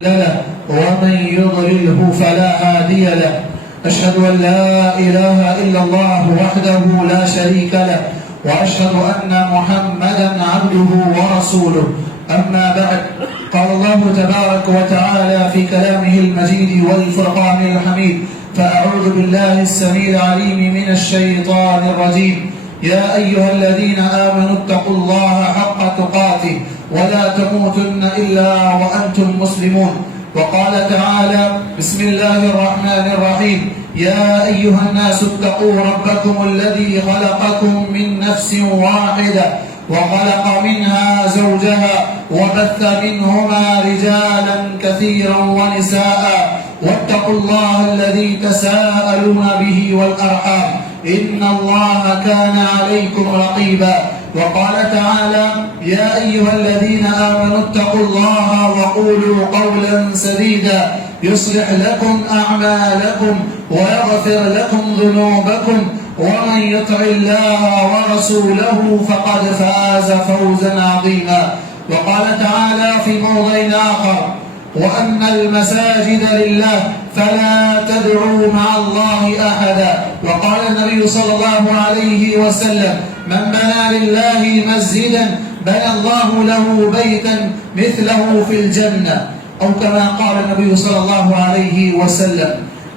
له ومن يضلله فلا هادي له. أشهد أن لا إله إلا الله وحده لا شريك له وأشهد أن محمدا عبده ورسوله. أما بعد، قال الله تبارك وتعالى في كلامه المجيد والفرقان الحميد: فأعوذ بالله السميع العليم من الشيطان الرجيم. يا أيها الذين آمنوا اتقوا الله حق تقاته ولا تموتن إلا وأنتم مسلمون. وقال تعالى: بسم الله الرحمن الرحيم: يا أيها الناس اتقوا ربكم الذي خلقكم من نفس واحدة وخلق منها زوجها وبث منهما رجالا كثيرا ونساء واتقوا الله الذي تساءلون به والأرحام إن الله كان عليكم رقيبا. وقال تعالى: يا أيها الذين آمنوا اتقوا الله وقولوا قولا سديدا يصلح لكم أعمالكم ويغفر لكم ذنوبكم ومن يطع الله ورسوله فقد فاز فوزا عظيما. وقال تعالى في موضع آخر: وأن المساجد لله فلا تدعوا مع الله أحدا. وقال النبي صلى الله عليه وسلم: من بنى لله مسجدا بنى الله له بيتا مثله في الجنة، أو كما قال النبي صلى الله عليه وسلم.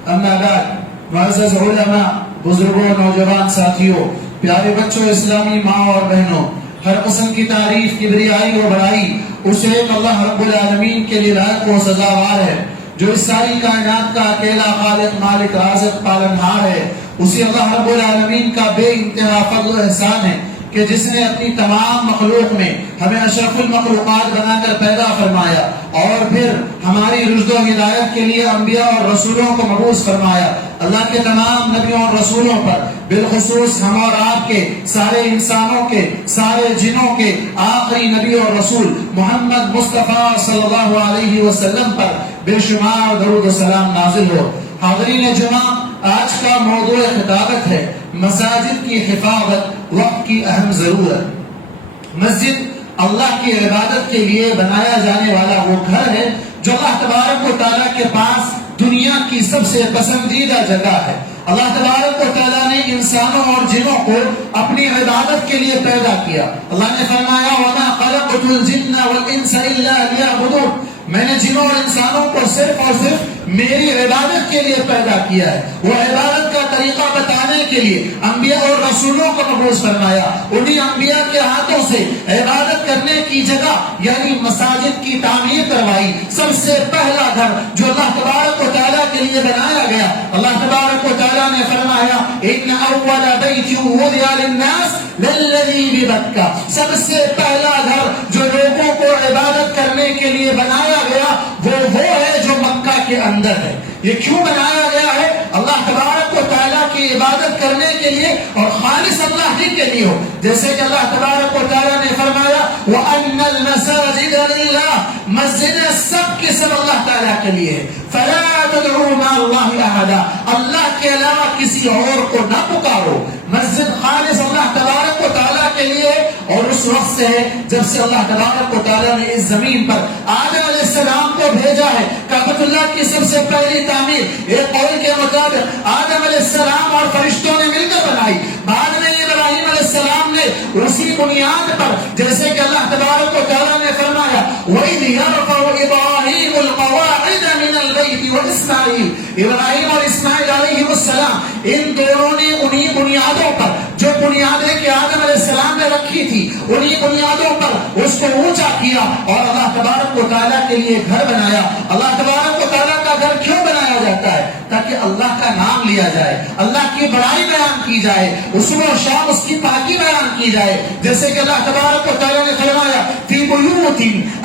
أما بعد، معزز علماء، بزرگوں، نوجوان ساتھیوں، پیارے بچوں، اسلامی ماں اور بہنوں، ہر قسم کی تعریف، کبریائی اور بڑائی اسے ایک اللہ رب العالمین کے لیے لائق و سزاوار ہے، جو اس ساری کائنات کا اکیلا خالق، مالک، رازق، پالنہار ہے. اسی اللہ رب العالمین کا بے انتہا فضل و احسان ہے کہ جس نے اپنی تمام مخلوق میں ہمیں اشرف المخلوقات بنا کر پیدا فرمایا اور پھر ہماری رشد و ہدایت کے لیے انبیاء اور رسولوں کو مبعوث فرمایا. اللہ کے تمام نبیوں اور رسولوں پر، بالخصوص ہم اور آپ کے، سارے انسانوں کے، سارے جنوں کے آخری نبی اور رسول محمد مصطفیٰ صلی اللہ علیہ وسلم پر بے شمار درود و سلام نازل ہو. حاضرین جمعہ، آج کا موضوع خطابت ہے مساجد کی حفاظت، وقت کی اہم ضرورت. مسجد اللہ کی عبادت کے لیے بنایا جانے والا وہ گھر ہے جو اللہ تبارک و تعالیٰ کے پاس دنیا کی سب سے پسندیدہ جگہ ہے. اللہ تبارک و تعالیٰ نے انسانوں اور جنوں کو اپنی عبادت کے لیے پیدا کیا. اللہ نے فرمایا: وَمَا خَلَقْتُ الْجِنَّ وَالْإِنسَ إِلَّا لِيَعْبُدُونِ. میں نے جنوں اور انسانوں کو صرف اور صرف میری عبادت کے لیے پیدا کیا ہے. وہ عبادت کا طریقہ بتانے کے لیے انبیاء اور رسولوں کو مبعوث فرمایا. انہی انبیاء کے ہاتھوں سے عبادت کرنے کی جگہ یعنی مساجد کی تعمیر کروائی. سب سے پہلا گھر جو اللہ تبارک و تعالیٰ کے لیے بنایا گیا، اللہ تبارک و تعالیٰ نے فرمایا: ان اول بیت وضع للناس للذی ببکہ. سب سے پہلا گھر جو لوگوں کو عبادت کرنے کے لیے بنایا گیا وہ ہے جو مکہ کے اندر ہے. یہ کیوں بنایا گیا ہے؟ اللہ تبارک و تعالیٰ کی عبادت کرنے کے لیے اور خالص اللہ ہی کے لیے ہو. جیسے کہ اللہ تبارک و تعالیٰ نے فرمایا: وَأَنَّ الْمَسَاجِدَ لِلَّهِ. مسجدیں سب کے سب اللہ تعالیٰ کے لیے ہے. فَلَا تَدْعُوا مَعَ اللَّهِ أَحَدًا. اللہ کے علاوہ کسی اور کو نہ پکارو. مسجد خالص اللہ تبارک و تعالیٰ کے لیے اور اس وقت سے ہے جب سے اللہ تبارک و تعالیٰ نے اس زمین پر آدم علیہ السلام کو بھیجا ہے. کعبۃ اللہ کی سب سے پہلی تعمیر ایک قول کے مطابق آدم علیہ السلام اور فرشتوں نے مل کر بنائی. بعد میں ابراہیم علیہ السلام نے اسی بنیاد پر، جیسے کہ اللہ تبارک و تعالیٰ نے فرمایا: وَإِذْ يَرْفَعُ إِبْرَاهِيمُ الْقَوَاعِدَ مِنَ الْبَيْتِ وَإِسْمَاعِيلُ. ابراہیم اور اسماعیل علیہ السلام ان دونوں نے انہی بنیادوں پر جو بنیادیں کہ آدم علیہ السلام نے رکھی تھی، انہی بنیادوں پر اس کو اونچا کیا اور اللہ تبارک و تعالیٰ کے لیے گھر بنایا. اللہ تبارک و تعالیٰ کا گھر کیوں بنایا جاتا ہے؟ تاکہ اللہ کا نام لیا جائے، اللہ کی بڑائی بیان کی جائے، صبح و شام اس کی پاکی بیان کی جائے. جیسے کہ اللہ تبارک و تعالیٰ نے فرمایا: فی بیوت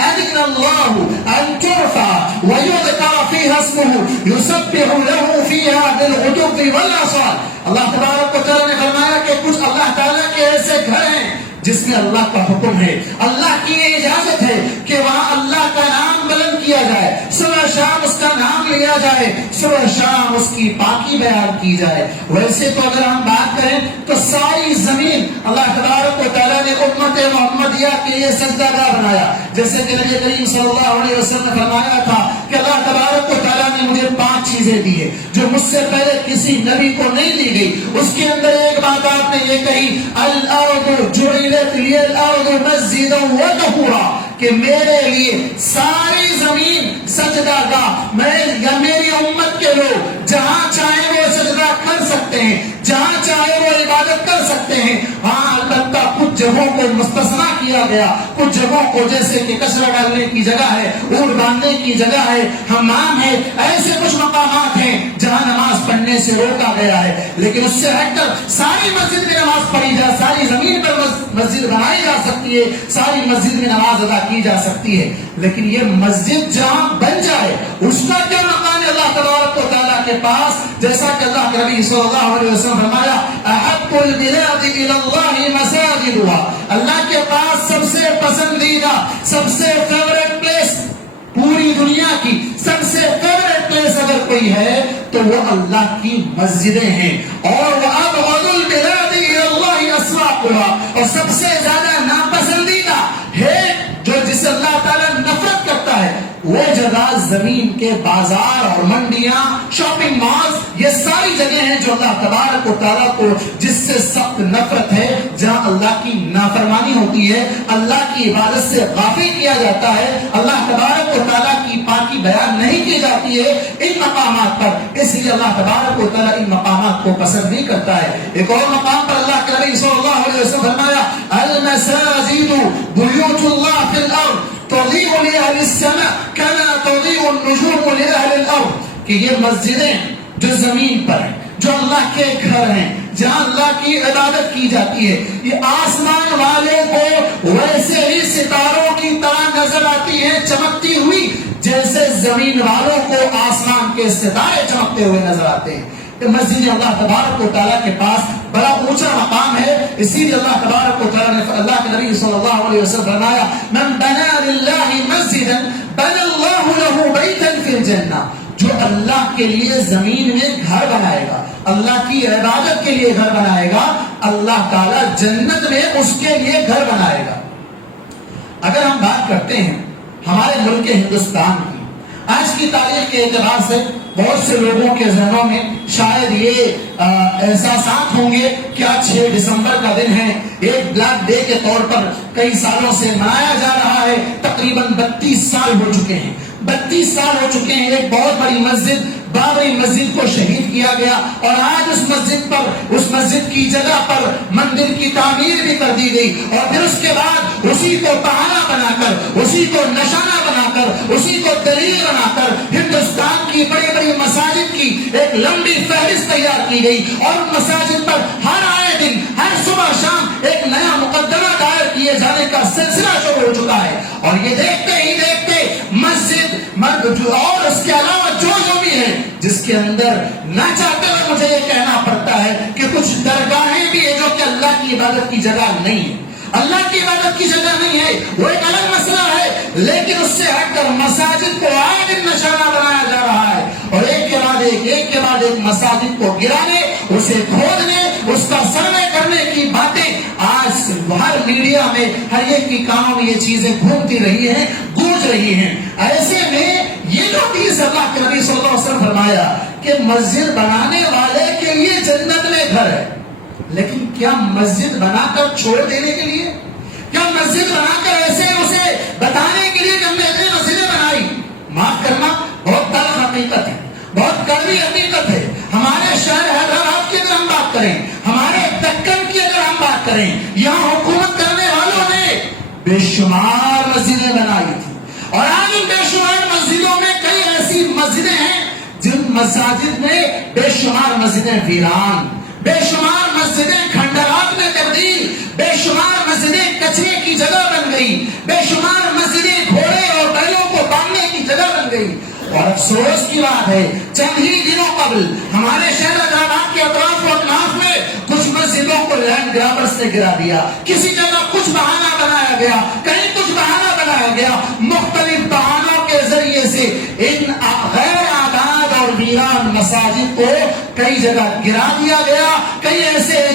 اذن اللہ ان ترفع ویذکر فیہا اسمہ یسبح لہ فیہا بالغدو والآصال. اللہ تبارک و تعالیٰ نے فرمایا کہ کچھ اللہ تعالیٰ کے ایسے گھر ہیں جس میں اللہ کا حکم ہے، اللہ کی یہ اجازت ہے کہ وہاں اللہ کا نام بلند کیا جائے، صبح شام اس کا نام لیا جائے، صبح شام اس کی پاکی بیان کی جائے. ویسے تو اگر ہم بات کریں تو ساری زمین اللہ تبارک و تعالیٰ نے امت محمدیہ کے لیے سجدہ گاہ بنایا. جیسے کہ نبی کریم صلی اللہ علیہ وسلم نے فرمایا تھا کہ چیزیں دی ہے جو مجھ سے پہلے کسی نبی کو نہیں دی گئی. اس کے اندر ایک بات آپ نے یہ کہی الارض جعلت لی الارض مسجدا وطہورا کہ میرے لیے ساری زمین سجدہ گاہ. میں یا میری امت کے لوگ جہاں چاہے وہ سجدہ کر سکتے ہیں, جہاں چاہے وہ عبادت کر سکتے ہیں. ہاں البتہ کچھ جگہوں کو مستثنا کیا گیا, کچھ جگہوں کو جیسے کہ کچرا ڈالنے کی جگہ ہے, اونٹ باندھنے کی جگہ ہے, حمام ہے, ایسے کچھ مقامات ہیں جہاں نماز پڑھنے سے روکا گیا ہے. لیکن اس سے ہٹ کر ساری مسجد میں نماز پڑھی جا, ساری زمین پر مسجد بنائی جا سکتی ہے, ساری مسجد میں نماز ادا کی جا سکتی ہے. لیکن یہ مسجد جہاں بن جائے اس کا کیا مقام ہے اللہ تبارک و تعالیٰ کے پاس؟ جیسا کہ اللہ کے نبی صلی اللہ علیہ وسلم فرمایا احب البلاد الی اللہ مساجدها, اللہ کے پاس سب سے پسندیدہ, سب سے فیوریٹ پلیس پوری دنیا کی سب سے فیوریٹ پلیس اگر کوئی ہے تو وہ اللہ کی مسجدیں ہیں. اور وابغض البلاد الی اللہ اسواقها, اور سب سے زیادہ ناپسندیدہ ہے جو جسے اللہ تعالیٰ نفرت کرتا ہے وہ جگہ زمین کے بازار اور منڈیاں, شاپنگ مالز, یہ ساری جگہیں ہیں جو اللہ تبارک و تعالیٰ کو جس سے سخت نفرت ہے, جہاں اللہ کی نافرمانی ہوتی ہے, اللہ کی عبادت سے غافل کیا جاتا ہے, اللہ تبارک و تعالیٰ کی پاکی بیان نہیں کی جاتی ہے ان مقامات پر. اس لیے اللہ تبارک و تعالیٰ ان مقامات کو پسند نہیں کرتا ہے. ایک اور مقام پر اللہ کے نبی صلی اللہ علیہ وسلم فرمایا المساجد بیوت اللہ فی الارض تضیء لأہل السماء كما تضیء النجوم لأہل الارض, کہ یہ مسجدیں جو زمین پر ہیں, جو اللہ کے گھر ہیں, جہاں اللہ کی عبادت کی جاتی ہے, یہ آسمان والوں کو ویسے ہی ستاروں کی طرح نظر آتی ہیں چمکتی ہوئی جیسے زمین والوں کو آسمان کے ستارے چمکتے ہوئے نظر آتے ہیں. مسجد اللہ تبارک و تعالیٰ کے پاس بڑا اونچا مقام ہے. اسی لیے اللہ تبارک و تعالیٰ نے اللہ کے نبی صلی اللہ علیہ وسلم فرمایا من بنا للہ مسجدا بنى اللہ له بیتا فی الجنہ, جو اللہ کے لیے زمین میں گھر بنائے گا, اللہ کی عبادت کے لیے گھر بنائے گا, اللہ تعالیٰ جنت میں اس کے لیے گھر بنائے گا. اگر ہم بات کرتے ہیں ہمارے ملک ہندوستان کی, آج کی تاریخ کے اعتبار سے بہت سے لوگوں کے ذہنوں میں شاید یہ احساسات ہوں گے کہ آج 6 دسمبر کا دن ہے, ایک بلیک ڈے کے طور پر کئی سالوں سے منایا جا رہا ہے. تقریباً 32 سال ہو چکے ہیں, 32 سال ہو چکے ہیں. ایک بہت بڑی مسجد بابری مسجد کو شہید کیا گیا, اور آج اس مسجد پر, اس مسجد کی جگہ پر مندر کی تعمیر بھی کر دی گئی, اور پھر اس کے بعد اسی کو بہانہ بنا کر, اسی کو نشانہ بنا کر, اسی کو دلیل بنا کر ہندوستان کی بڑی بڑی مساجد کی ایک لمبی فہرست تیار کی گئی, اور مساجد پر ہر آئے دن, ہر صبح شام ایک نیا مقدمہ دائر کیے جانے کا سلسلہ شروع ہو چکا ہے. اور یہ دیکھتے ہی دیکھتے مسجد اور اس کے علاوہ جو بھی ہے, جس کے اندر نہ چاہتے ہوئے مجھے یہ کہنا پڑتا ہے کہ کچھ درگاہیں بھی ہیں جو کہ اللہ کی عبادت کی جگہ نہیں ہے, اللہ کی عبادت کی جگہ نہیں ہے, وہ ایک الگ مسئلہ ہے. لیکن اس سے ہٹ کر مساجد کو آئے دن نشانہ بنایا جا رہا ہے, اور ایک کے بعد ایک مساجد کو گرانے, اسے کھودنے, اس کا سروے کرنے کی باتیں آج ہر میڈیا میں, ہر ایک کی کانوں میں یہ چیزیں گھومتی رہی ہیں, گونج رہی ہیں. ایسے میں یہ جو چیز اللہ کے نبی صلی اللہ علیہ وسلم فرمایا کہ مسجد بنانے والے کے لیے جنت میں گھر ہے, لیکن کیا مسجد بنا کر چھوڑ دینے کے لیے, کیا مسجد بنا کر ایسے اسے بتانے کے لیے کہ ہم نے اتنی مسجدیں بنائی؟ معاف کرنا, بہت تلخ حقیقت ہے, بہت کڑوی حقیقت ہے. ہمارے شہر حیدرآباد کی اگر ہم بات کریں, ہمارے دکن کی اگر ہم بات کریں, یہاں حکومت کرنے والوں نے بے شمار مسجدیں بنائی تھی, اور آج ان بے شمار مسجدوں میں کئی ایسی مسجدیں ہیں جن مساجد میں بے شمار مسجدیں ویران, بے شمار مسجدیں کھنڈرات میں تبدیل, بے شمار مسجدیں کچرے کی جگہ بن گئی, بے شمار مسجدیں گھوڑے اور بیلوں کو باندھنے کی جگہ بن گئی. اور افسوس کی بات ہے چند ہی دنوں قبل ہمارے شہر حیدرآباد کے اطراف و اطراف میں کچھ مسجدوں کو لینڈ گرابرز نے گرا دیا, کسی جگہ کچھ بہانہ بنایا گیا, کہیں کچھ بہانہ بنایا گیا. مختلف بہانوں کے ذریعے سے ان غیر آباد اور ویران مساجد کو کئی جگہ گرا دیا گیا. کئی ایسے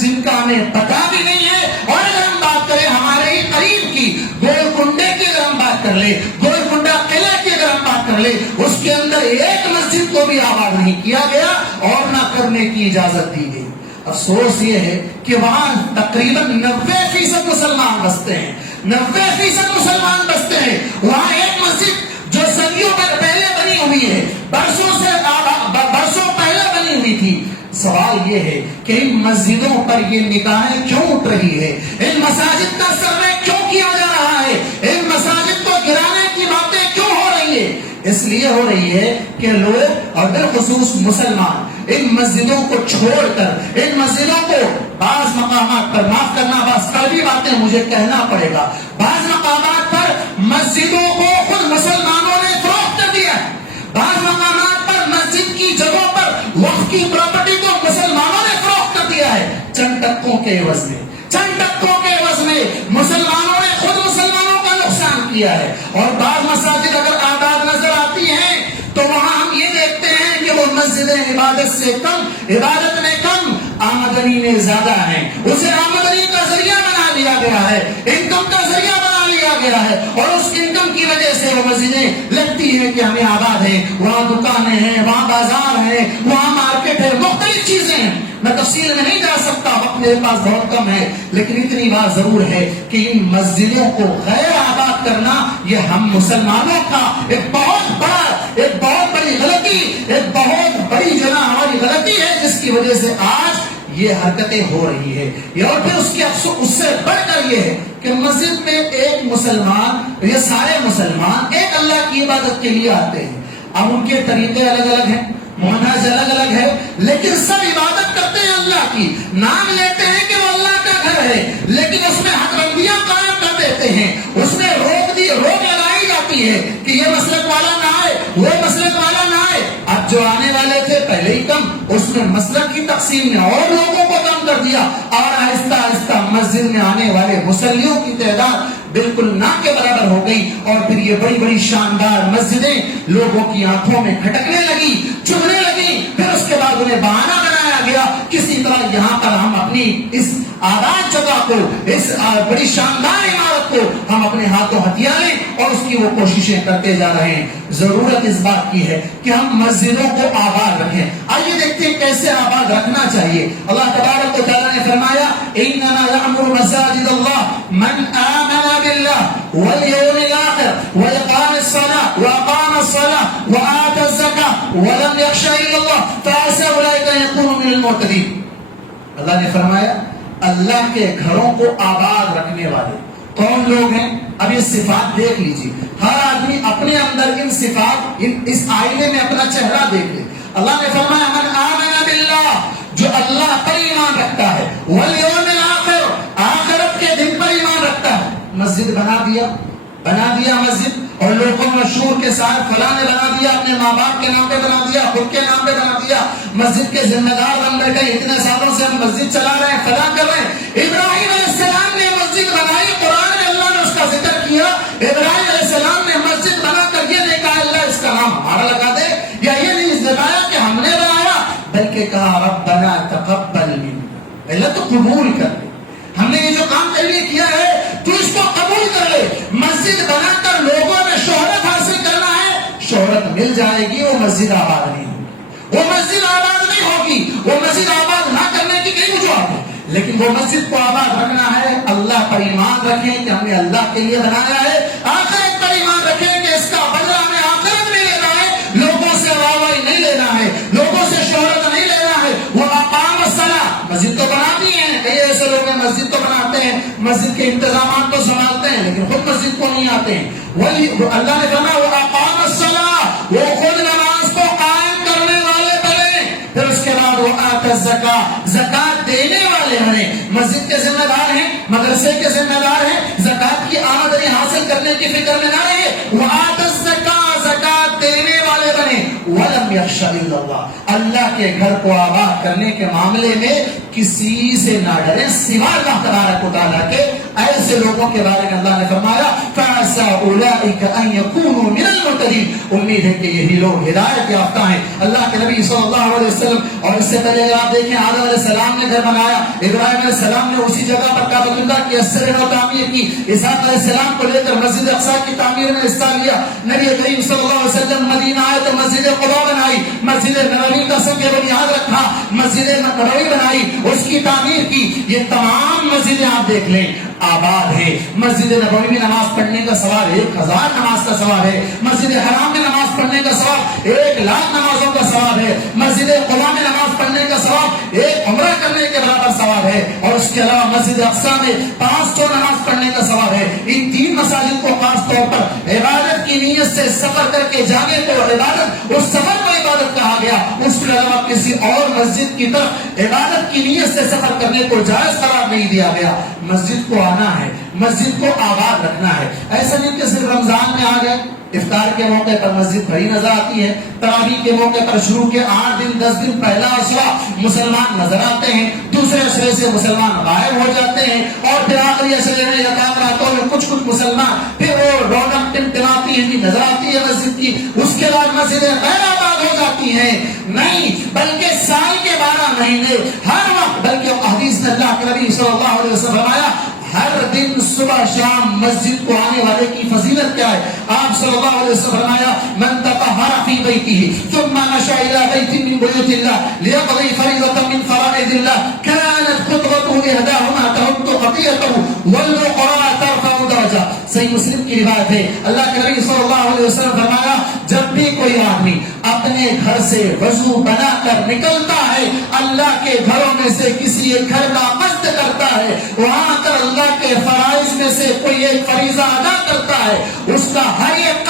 جن کا ہمیں پتہ بھی نہیں ہے. اور اگر ہم بات کریں ہمارے ہی قریب کی گولکنڈے کی, اگر ہم بات کر لیں گولکنڈہ قلعہ کی, اگر ہم بات کر لے، اس کے اندر ایک مسجد کو بھی آباد نہیں کیا گیا اور نہ کرنے کی اجازت دی گئی۔ افسوس یہ ہے کہ وہاں تقریباً 90% مسلمان بستے ہیں، 90% مسلمان بستے ہیں۔ وہاں ایک مسجد جو صدیوں پہلے بنی ہوئی ہے، برسوں پہلے بنی ہوئی تھی۔ سوال یہ ہے کہ ان مسجدوں پر یہ نگاہیں کیوں اٹھ رہی ہے؟ ان مساجد کا سروے کیوں کیا جا رہا ہے؟ ان مساجد کو گرانے کی باتیں کیوں ہو رہی ہے؟ اس لیے ہو رہی ہے کہ لوگ اور بالخصوص مسلمان ان مسجدوں کو چھوڑ کر، ان مسجدوں کو بعض مقامات پر، معاف کرنا بعض کڑوی باتیں مجھے کہنا پڑے گا، بعض مقامات پر مسجدوں کو خود مسلمانوں نے فروخت کر دیا ہے۔ بعض مقامات پر مسجد کی جگہوں پر وقف کی پراپرٹی کو مسلمانوں نے فروخت کر دیا ہے چند ٹکوں کے عوض میں، چند ٹکوں کے عوض میں مسلمانوں نے خود مسلمانوں کا نقصان کیا ہے۔ اور بعض مساجد اگر آباد نظر آتی ہیں تو وہاں ہم یہ دیکھتے ہیں کہ وہ مسجدیں عبادت سے کم، عبادت میں کم، آمدنی میں زیادہ ہیں۔ اسے آمدنی کا ذریعہ بنا لیا گیا ہے، انکم کا ذریعہ بنا لیا گیا ہے، اور اس انکم کی وجہ سے وہ مسجدیں لگتی ہیں کہ ہمیں آباد ہے، وہاں دکانیں ہیں، وہاں بازار ہے، وہاں مارکیٹ ہے، مختلف چیزیں ہیں۔ میں تفصیل میں نہیں جا سکتا، وقت میرے پاس بہت کم ہے، لیکن اتنی بات ضرور ہے کہ ان مسجدوں کو غیر آباد کرنا یہ ہم مسلمانوں کا ایک بہت بڑی غلطی، ایک بہت بڑی جو نا ہماری غلطی ہے، جس کی وجہ سے آج یہ حرکتیں ہو رہی ہے۔ اور پھر اس سے بڑھ کر یہ ہے کہ مسجد میں ایک مسلمان، یہ سارے مسلمان ایک اللہ کی عبادت کے لیے آتے ہیں۔ اب ان کے طریقے الگ الگ ہیں، منہج الگ الگ ہے، لیکن سب عبادت کرتے ہیں اللہ کی، نام لیتے ہیں کہ وہ اللہ کا گھر ہے، لیکن اس میں حد بندیاں قائم کر دیتے ہیں، اس میں روک لگائی جاتی ہے کہ یہ مسلک والا نہ آئے، وہ مسلک والا نہ آئے۔ اب جو آنے والے تھے پہلے ہی کم، اس میں مسلک کی تقسیم نے اور لوگوں کو کم کر دیا، اور آہستہ آہستہ مسجد میں آنے والے مصلیوں کی تعداد بالکل نہ کے برابر ہو گئی، اور پھر یہ بڑی بڑی شاندار مسجدیں لوگوں کی آنکھوں میں کھٹکنے لگی، چبھنے لگی۔ پھر اس کے بعد انہیں بہانہ بنایا گیا کسی طرح یہاں پر ہم اپنی اس آباد جگہ کو، اس بڑی شاندار عمارت کو ہم اپنے ہاتھوں ہتھیا لیں، اور اس کی وہ کوششیں کرتے جا رہے ہیں۔ ضرورت اس بات کی ہے کہ ہم مسجدوں کو آباد رکھیں۔ آئیے دیکھتے ہیں کیسے آباد رکھنا چاہیے۔ اللہ تبارک و تعالیٰ نے فرمایا انما یعمر مساجد اللہ من آمن بالله واليوم الآخر وإقام الصلاة وأقام الصلاة وآتى الزكاة ولم يخش إلا الله فعسى أولئك أن يكونوا من المهتدين۔ اللہ نے فرمایا اللہ کے گھروں کو آباد رکھنے والے کون لوگ ہیں؟ اب یہ صفات دیکھ لیجیے، ہر آدمی اپنے اندر ان صفات، اس آئینے میں اپنا چہرہ دیکھ لے۔ اللہ نے فرمایا من آمن باللہ، جو اللہ پر ایمان رکھتا ہے، والیوم الآخر، آخرت کے دن پر ایمان رکھتا ہے۔ مسجد بنا دیا مسجد، اور لوگوں مشہور کے ساتھ فلاں نے بنا دیا، اپنے ماں باپ کے نام پہ بنا دیا، خود کے نام پہ بنا دیا، مسجد کے ذمہ دار بن بیٹھے، اتنے سالوں سے ہم مسجد چلا رہے ہیں، فلاں کر رہے ہیں۔ ابراہیم علیہ السلام نے مسجد بنائی، قرآن میں اللہ نے اس کا ذکر کیا۔ ابراہیم علیہ السلام نے مسجد بنا کر یہ نہیں کہا اللہ اس کا نام ہمارا لگا دے، یا یہ نہیں بتایا کہ ہم نے بنایا، بلکہ کہا ربنا تقبل منا، اللہ تو قبول کر لے، ہم نے یہ جو کام تیرے لیے کیا ہے تو اس کو قبول کر لے۔ مسجد بنا کر لوگوں میں شہرت حاصل کرنا ہے، شہرت مل جائے گی، وہ مسجد آباد نہیں ہوگی، وہ مسجد آباد نہیں ہوگی، وہ مسجد آباد نہ کرنے کی کئی وجوہات ہے، لیکن وہ مسجد کو آباد رکھنا ہے۔ اللہ پر ایمان رکھیں کہ ہم نے اللہ کے لیے بنایا ہے، آخرت پر ایمان رکھیں کہ اس کا بدلہ ہمیں آخرت میں لینا ہے، لوگوں سے واہواہی نہیں لینا ہے، لوگوں سے شہرت نہیں لینا ہے۔ وہ اقام الصلاۃ، مسجد تو بنا دی ہے، کئی ایسے لوگ ہیں مسجد تو بناتے ہیں، مسجد کے انتظامات تو سنبھالتے ہیں، لیکن خود مسجد کو نہیں آتے ہیں۔ وہی اللہ نے فرمایا وہ اقام الصلاۃ، وہ خود نماز کو قائم کرنے والے بنے، پھر اس کے بعد وہ آتا الزکاۃ، زکات دینے والے بنے۔ مسجد کے ذمہ دار ہیں، مدرسے کے ذمہ دار ہیں، زکات کی آمدنی حاصل کرنے کی فکر میں نہ رہے، وہ آتا الزکاۃ، زکات دینے والے بنے۔ ولم یخش الا اللہ، اللہ کے گھر کو آباد کرنے کے معاملے میں کسی سے نہ ڈریں سوا اللہ تبارک و تعالیٰ کے۔ ایسے لوگوں کے بارے میں اللہ نے فرمایا فَعَسَىٰ أُولَٰئِكَ أَن يَكُونُوا مِنَ الْمُهْتَدِينَ، امید ہے کہ یہی لوگ ہدایت یافتہ ہیں۔ اللہ کے نبی صلی اللہ علیہ وسلم، اور اس سے پہلے آپ دیکھیں آدم علیہ السلام نے گھر بنایا، ابراہیم علیہ السلام نے اسی جگہ پر کعبۃ اللہ کی 80 نو تعمیر کی، اسحاق علیہ السلام کو لے کر مسجد اقصیٰ کی تعمیر میں حصہ لیا، نبی کریم صلی اللہ علیہ وسلم مدینہ آئے تو مسجد قباء بنائی، مسجد نبوی کا سنگ بنیاد رکھا، مسجد نبوی بنائی، اس کی تعمیر کی۔ یہ تمام مسجدیں آپ دیکھ لیں آباد ہے۔ مسجد نبوی میں نماز پڑھنے کا ثواب 1000 نماز کا ثواب ہے، مسجد حرام میں نماز پڑھنے کا ثواب 1,00,000 نمازوں کا ثواب ہے، مسجد قباء میں نماز پڑھنے کا ثواب 1 عمرہ کرنے کے برابر ثواب ہے، اور اس کے علاوہ مسجد اقصیٰ میں 500 نماز پڑھنے کا ثواب ہے۔ ان 3 مساجد کو خاص طور پر عبادت کی نیت سے سفر کر کے جانے کو عبادت، اس سفر کو عبادت کہا گیا۔ اس کے علاوہ کسی اور مسجد کی طرف عبادت کی نیت سے سفر کرنے کو جائز قرار نہیں دیا گیا۔ مسجد کو آنا ہے، مسجد کو آباد رکھنا ہے۔ ایسا نہیں کہ صرف رمضان میں آ گئے، افطار کے موقع پر مسجد بھری نظر آتی ہے، تراویح کے موقع پر شروع کے 8 دن 10 دن پہلا عشرہ مسلمان نظر آتے ہیں، دوسرے عشرے سے مسلمان غائب ہو جاتے ہیں، اور پھر آخری عشرے میں یا راتوں میں کچھ مسلمان پھر وہ رونق ٹمٹماتی ہوئی نظر آتی ہے مسجد کی، اس کے بعد مسجدیں غیر آباد ہو جاتی ہیں۔ نہیں، بلکہ سال کے 12 مہینے ہر وقت، بلکہ حدیث میں اللہ کے نبی صلی اللہ علیہ وسلم فرمایا ہر دن صبح شام مسجد کو آنے والے کی فضیلت کیا ہے؟ آپ صلی اللہ علیہ وسلم فرمایا من تطہر فی بیتہ ثم مشى الى بیت من بیوت اللہ لیقضی فریضۃ من فرائض اللہ كانت خطوته احداهما ترد خطیئته والأخرى ترفع درجہ۔ صحیح مسلم کی روایت ہے، اللہ کے نبی صلی اللہ علیہ وسلم فرمایا جب بھی کوئی آدمی اپنے گھر سے وضو بنا کر نکلتا ہے، اللہ کے گھروں میں سے کسی ایک گھر کا قصد کرتا ہے، وہاں کر اللہ کے فرائض میں سے کوئی ایک فریضہ ادا کرتا ہے، اس کا ہر ایک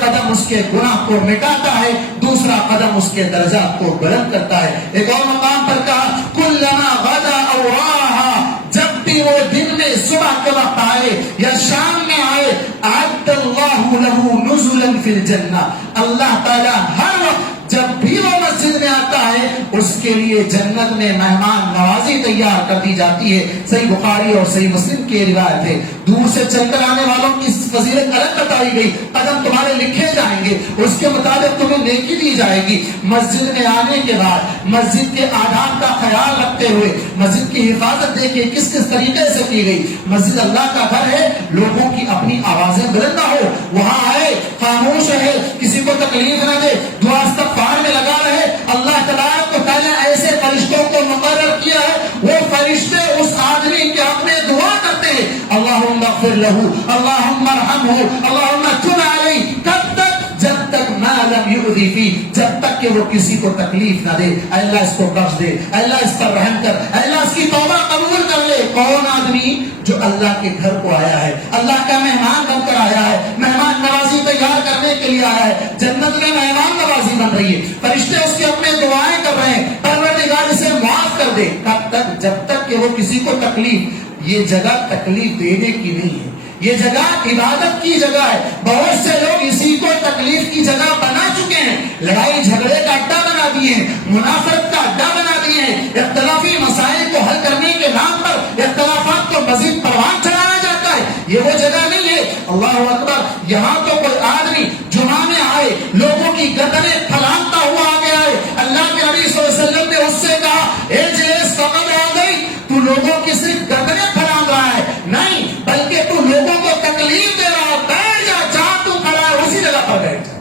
قدم اس کے گناہ کو مٹاتا ہے، دوسرا قدم اس کے درجات کو بلند کرتا ہے۔ ایک اور مقام پر کہا کلما غدا او راہا، جب بھی وہ دن میں صبح کے وقت آئے یا شام میں آئے، اعد اللہ له نزلا فی الجنہ، اللہ تعالی ہر وقت جب بھی وہ مسجد میں آتا ہے اس کے لیے جنت میں مہمان نوازی تیار کر دی جاتی ہے۔ صحیح بخاری اور صحیح مسلم کی روایت ہے۔ دور سے چل کر آنے والوں کی فضیلت الگ بتائی گئی، قدم تمہارے لکھے جائیں گے، اس کے مطابق تمہیں نیکی دی جائے گی۔ مسجد میں آنے کے بعد مسجد کے آداب کا خیال رکھتے ہوئے مسجد کی حفاظت دیکھیے کس کس طریقے سے کی گئی۔ مسجد اللہ کا گھر ہے، لوگوں کی اپنی آوازیں بلند نہ ہو، وہاں آئے خاموش رہے، کسی کو تکلیف نہ دے، دعا استغفار میں لگا رہے۔ اللہ تبارک و تعالیٰ ایسے فرشتوں کو مقرر کیا ہے، وہ فرشتے اس آدمی کے حق میں دعا کرتے ہیں اللہم اغفر لہو، اللہم ارحمہ، اللہم تب علیہ۔ کب تک؟ جب تک ما لم یؤذی فی، جب تک کہ وہ کسی کو تکلیف نہ دے۔ اے اللہ اس کو بخش دے، اے اللہ اس پر رحم کر، اے اللہ اس کی توبہ قبول کر لے۔ کون آدمی؟ جو اللہ کے گھر کو آیا ہے، اللہ کا مہمان بن کر آیا ہے، مہمان نوازی تیار کرنے کے لیے آیا ہے، جنت میں مہمان نوازی بن رہی ہے، فرشتے اس کے اپنے دعائیں کر رہے ہیں، پروردگار اسے معاف کر دے۔ کب تک؟ جب تک کہ وہ کسی کو تکلیف، یہ جگہ تکلیف دینے کی نہیں ہے، یہ جگہ عبادت کی جگہ ہے۔ بہت سے لوگ اسی کو تکلیف کی جگہ بنا چکے ہیں، لڑائی جھگڑے کا اڈا بنا دیے ہیں، منافرت کا اڈا بنا دیے ہیں، اختلافی مسائل کو حل کرنے کے نام پر اختلافات کو مزید پروان چڑھایا جاتا ہے۔ یہ وہ جگہ نہیں ہے۔ اللہ اکبر، یہاں تو کوئی آدمی جمعہ میں آئے لوگوں کی گردنیں پھلانگتا ہوا آ گیا ہے، اللہ کے نبی صلی اللہ علیہ وسلم نے اس سے کہا اجلس فقد آ گئی، تو لوگوں کی صرف گردنیں پھلانگ رہا ہے، نہیں بلکہ تو لوگوں کو تکلیف دے رہا ہے۔ بیٹھ جا، جہاں تو کھڑا ہے اسی جگہ پر بیٹھ جا۔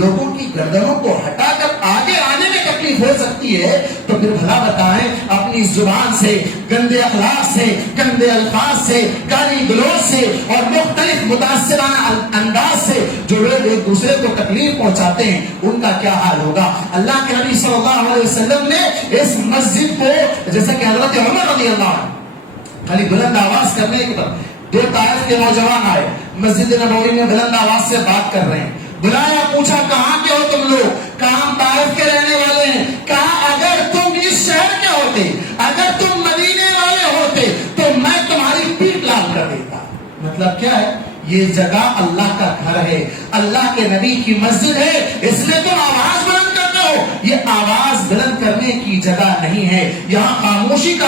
لوگوں کی گردنوں کو ہٹا کر آگے آنے میں تکلیف ہو سکتی ہے تو پھر بھلا بتائیں اپنی زبان سے، گندے اخلاق سے، گندے الفاظ سے، گالی گلوچ سے اور مختلف متاثرانہ انداز سے جو لوگ ایک دوسرے کو تکلیف پہنچاتے ہیں ان کا کیا حال ہوگا۔ اللہ کے نبی صلی اللہ علیہ وسلم نے اس مسجد کو، جیسا کہ حضرت عمر رضی اللہ عنہ خالی بلند آواز کرنے کے بعد 2 طائف کے نوجوان آئے، مسجد نبوی میں بلند آواز سے بات کر رہے ہیں، بلایا، پوچھا کہاں کے ہو تم لوگ؟ کہا ہم طائف کے رہنے والے ہیں۔ کہا اگر تم اس شہر کے ہوتے، اگر تم مدینے والے ہوتے تو میں تمہاری پیٹھ لال کر دیتا۔ مطلب کیا ہے؟ یہ جگہ اللہ کا گھر ہے، اللہ کے نبی کی مسجد ہے، اس میں تم آواز بلند کرتے ہو، یہ آواز بلند کرنے کی جگہ نہیں ہے، یہاں خاموشی کا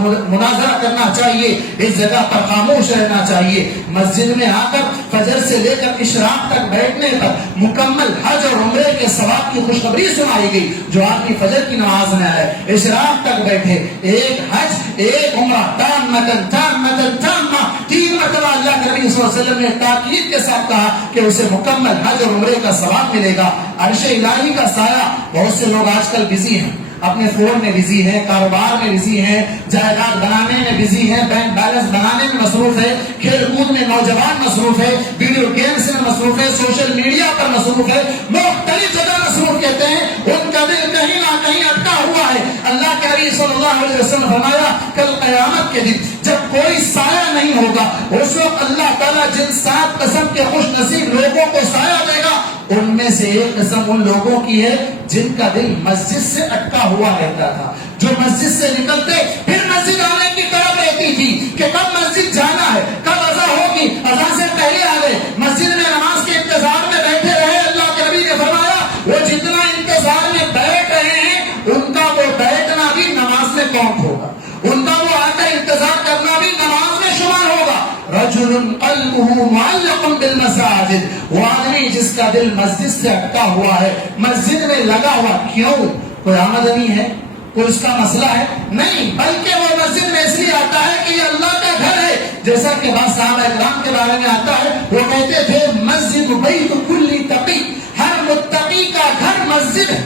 مناظرہ کرنا چاہیے، اس جگہ پر خاموش رہنا چاہیے۔ مسجد میں آ کر فجر سے لے کر اشراق تک بیٹھنے پر مکمل حج اور عمرے کے ثواب کی خوشخبری سنائی گئی۔ جو آپ کی فجر کی نماز میں آئے، اشراق تک بیٹھے، ایک حج ایک عمرہ، تامۃ تامۃ تامہ، 3 مرتبہ اللہ کے نبی صلی اللہ علیہ وسلم نے تاکید کے ساتھ کہا کہ اسے مکمل حج اور عمرے کا ثواب ملے گا۔ عرش الہی کا سایہ۔ بہت سے لوگ آج کل بزی ہیں، اپنے فون میں بزی ہے، کاروبار میں بزی ہے، جائیداد بنانے میں بزی ہے، بینک بیلنس بنانے میں مصروف ہے، کھیل کود میں نوجوان مصروف ہے، ویڈیو گیمز میں مصروف ہے، سوشل میڈیا پر مصروف ہے، مختلف جگہ مصروف کہتے ہیں، ان کا دل کہیں نہ کہیں اٹکا ہوا ہے۔ اللہ کے نبی صلی اللہ علیہ وسلم فرمایا کل قیامت کے دن جب کوئی سایہ نہیں ہوگا، اس وقت اللہ تعالیٰ جن 7 قسم کے خوش نصیب لوگوں کو سایہ دے گا، ان میں سے ایک قسم ان لوگوں کی ہے جن کا دل مسجد سے اٹکا ہوا رہتا تھا، جو مسجد سے نکلتے پھر مسجد آنے کی طرف رہتی تھی کہ کب مسجد جانا ہے، کب اذان ہوگی، اذان سے پہلے آ گئے، مسجد میں نماز کے انتظار میں بیٹھے رہے۔ اللہ کے نبی نے فرمایا وہ جتنا انتظار میں بیٹھ رہے ہیں ان کا وہ بیٹھنا بھی نماز میں کاؤنٹ ہوگا، ان کا وہ آ کر انتظار کرنا بھی نماز میں شمار ہوگا۔ رجل قلبه معلق بالمساجد، وہ آدمی جس کا دل مسجد سے اٹکا ہوا ہے، مسجد میں لگا ہوا، کیوں؟ کوئی آمدنی ہے، کوئی اس کا مسئلہ ہے؟ نہیں، بلکہ وہ مسجد میں اس لیے آتا ہے کہ یہ اللہ کا گھر ہے۔ جیسا کہ بعض صحابہ اکرام کے بارے میں آتا ہے، وہ کہتے تھے مسجد بیت کل تقی، ہر متقی کا گھر مسجد ہے۔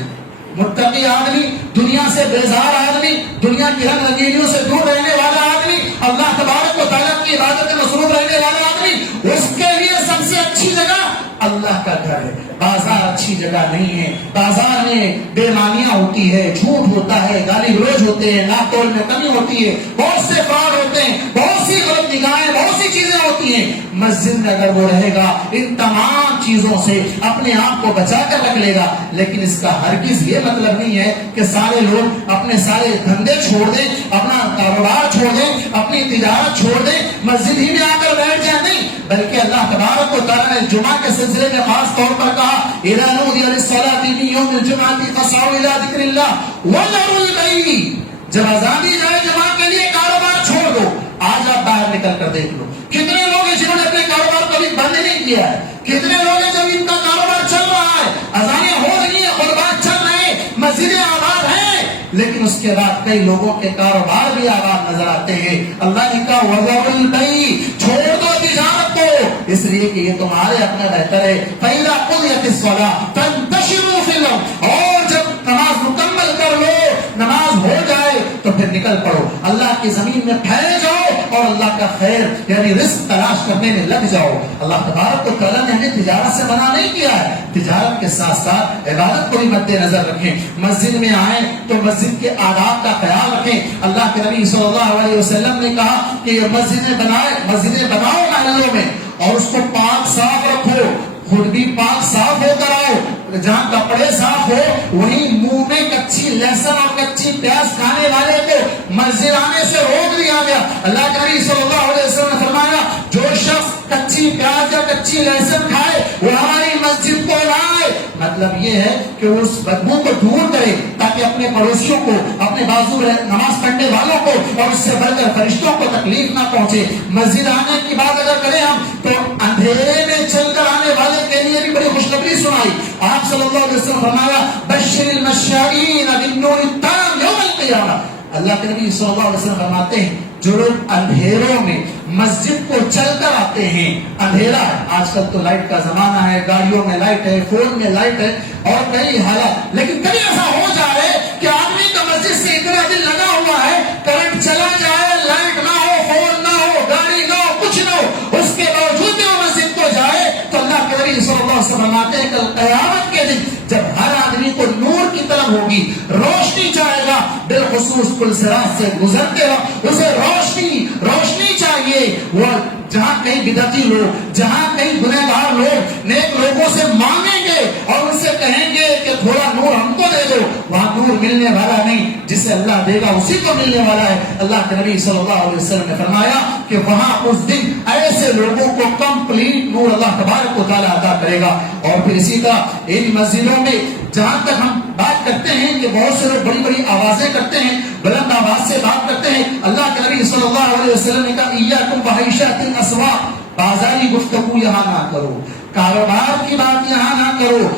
متقی آدمی، دنیا سے بیزار آدمی، دنیا کی رنگ رنگینیوں سے دور رہنے والا آدمی، اللہ تبارک و تعالیٰ کی عبادت میں مصروف رہنے والا آدمی، اس کے لیے سب سے اچھی جگہ اللہ کا گھر ہے۔ بازار اچھی جگہ نہیں ہے، بازار میں بے ایمانیاں ہوتی ہے، جھوٹ ہوتا ہے، گالی گلوچ ہوتے ہیں، ناپ تول میں کمی ہوتی ہے، بہت سے فراڈ ہوتے ہیں، بہت سی غلط نگاہیں، بہت سی چیزیں ہوتی ہیں۔ مسجد میں اگر وہ رہے گا ان تمام چیزوں سے اپنے آپ کو بچا کر رکھ لے گا، لیکن اس کا ہرگز یہ مطلب نہیں ہے کہ سارے لوگ اپنے سارے دھندے چھوڑ دیں، اپنا کاروبار چھوڑ دیں، اپنی تجارت چھوڑ دیں، مسجد ہی میں آ کر بیٹھ جائیں۔ نہیں، بلکہ اللہ تبارک و تعالیٰ نے جمعہ کے سلسلے میں خاص طور پر کہا اِذَا نُودِيَ لِلصَّلَاةِ مِن يَوْمِ الْجُمْعَةِ فَاسْعَوْا إِلَىٰ ذِكْرِ اللَّهِ وَذَرُوا الْبَيْعَ، جب اذان دی جائے جمعہ کے لیے کاروبار چھوڑ دو۔ آج آپ باہر نکل کر دیکھ لو کتنے لوگ ہیں جنہوں نے اپنے کاروبار کو بھی بند نہیں کیا ہے، کتنے لوگ ہیں جب ان کا کاروبار چل رہا ہے، اذانیں ہو رہی ہیں، خطبات چل رہے ہیں، مسجدیں آباد ہیں، لیکن اس کے بعد کئی لوگوں کے کاروبار بھی آباد نظر آتے ہیں۔ اللہ نے کہا وَذَرُوا الْبَيْعَ، چھوڑ دو تجارت کو، اس لیے کہ یہ تمہارے اپنا بہتر ہے۔ فَإِذَا قُضِيَتِ الصَّلَاةُ فَانتَشِرُوا فِي الْأَرْضِ، اور جب نماز مکمل کر لو، نماز ہو جائے تو پھر نکل پڑو، اللہ کی زمین میں پھیل جاؤ اور اللہ کا خیر یعنی رزق تلاش کرنے میں لگ جاؤ۔ اللہ تبارک و تعالیٰ نے ہمیں تجارت سے منع نہیں کیا ہے، تجارت کے ساتھ ساتھ عبادت کو بھی مد نظر رکھیں۔ مسجد میں آئیں تو مسجد کے آداب کا خیال رکھیں۔ اللہ کے نبی صلی اللہ علیہ وسلم نے کہا کہ یہ مسجدیں بناؤ محلوں میں اور اس کو پاک صاف رکھو، خود بھی پاک صاف ہو کر آؤ، جہاں کپڑے صاف ہو وہیں منہ میں کچی لہسن اور کچی پیاز کھانے والے کو مسجد آنے سے روک دیا گیا۔ اللہ کے نبی صلی اللہ علیہ وسلم نے فرمایا جو شخص کچی پیاز یا کچی لہسن کھائے وہ ہماری مسجد کو نہ آئے۔ مطلب یہ ہے کہ وہ اس بدبو کو دور کرے تاکہ اپنے پڑوسیوں کو، اپنے بازو نماز پڑھنے والوں کو اور اس سے بڑھ کر فرشتوں کو تکلیف نہ پہنچے۔ مسجد آنے کی بات اگر کریں ہم تو اندھیرے میں چل کر آنے والے کے لیے بھی بڑی خوشخبری سنائی۔ آپ صلی اللہ علیہ وسلم فرمایا بشر المشائین بالنور التام یوم القیامہ۔ اللہ کے نبی صلی اللہ علیہ وسلم فرماتے ہیں جو لوگ اندھیروں میں مسجد کو چل کر آتے ہیں، اندھیرا ہے، آج کل تو لائٹ کا زمانہ ہے، گاڑیوں میں لائٹ ہے، فون میں لائٹ ہے اور کئی حالات، لیکن کبھی ایسا ہو جائے کہ آدمی کا مسجد سے اتنا دل لگا ہوا ہے، کرنٹ چلا جائے، لائٹ نہ ہو، فون نہ ہو، گاڑی نہ ہو، کچھ نہ ہو، اس کے باوجود بھی وہ مسجد کو جائے تو اللہ کے نبی صلی اللہ علیہ وسلم فرماتے ہیں کل قیامت کے دن جب ہر آدمی کو نور کی طلب ہوگی، روشنی چاہے گا، بالخصوص پلسرات سے گزرتے وقت اسے روشنی چاہیے۔ وہ جہاں کہیں بدعتی لوگ، جہاں کہیں گنہگار لوگ نیک لوگوں سے مانگیں گے اور ان سے کہیں گے کہ تھوڑا نور ہم کو دے دو، وہاں نور کو ملنے والا نہیں، جسے اللہ دے گا اسی کو ملنے والا ہے۔ اللہ کے نبی صلی اللہ علیہ وسلم نے فرمایا کہ وہاں اس دن ایسے لوگوں کو کمپلیٹ نور اللہ تبارک و تعالیٰ عطا کرے گا۔ اور پھر اسی طرح ان مسجدوں میں جہاں تک ہم بات کرتے ہیں کہ بہت سے لوگ بڑی بڑی آوازیں کرتے ہیں، بلند آواز سے بات کرتے ہیں، اللہ کے نبی صلی اللہ علیہ وسلم نے کہا ایاکم وحیشات الاسواق، بازاری گفتگو یہاں نہ کرو، کاروبار کی بات یہاں نہ کرو،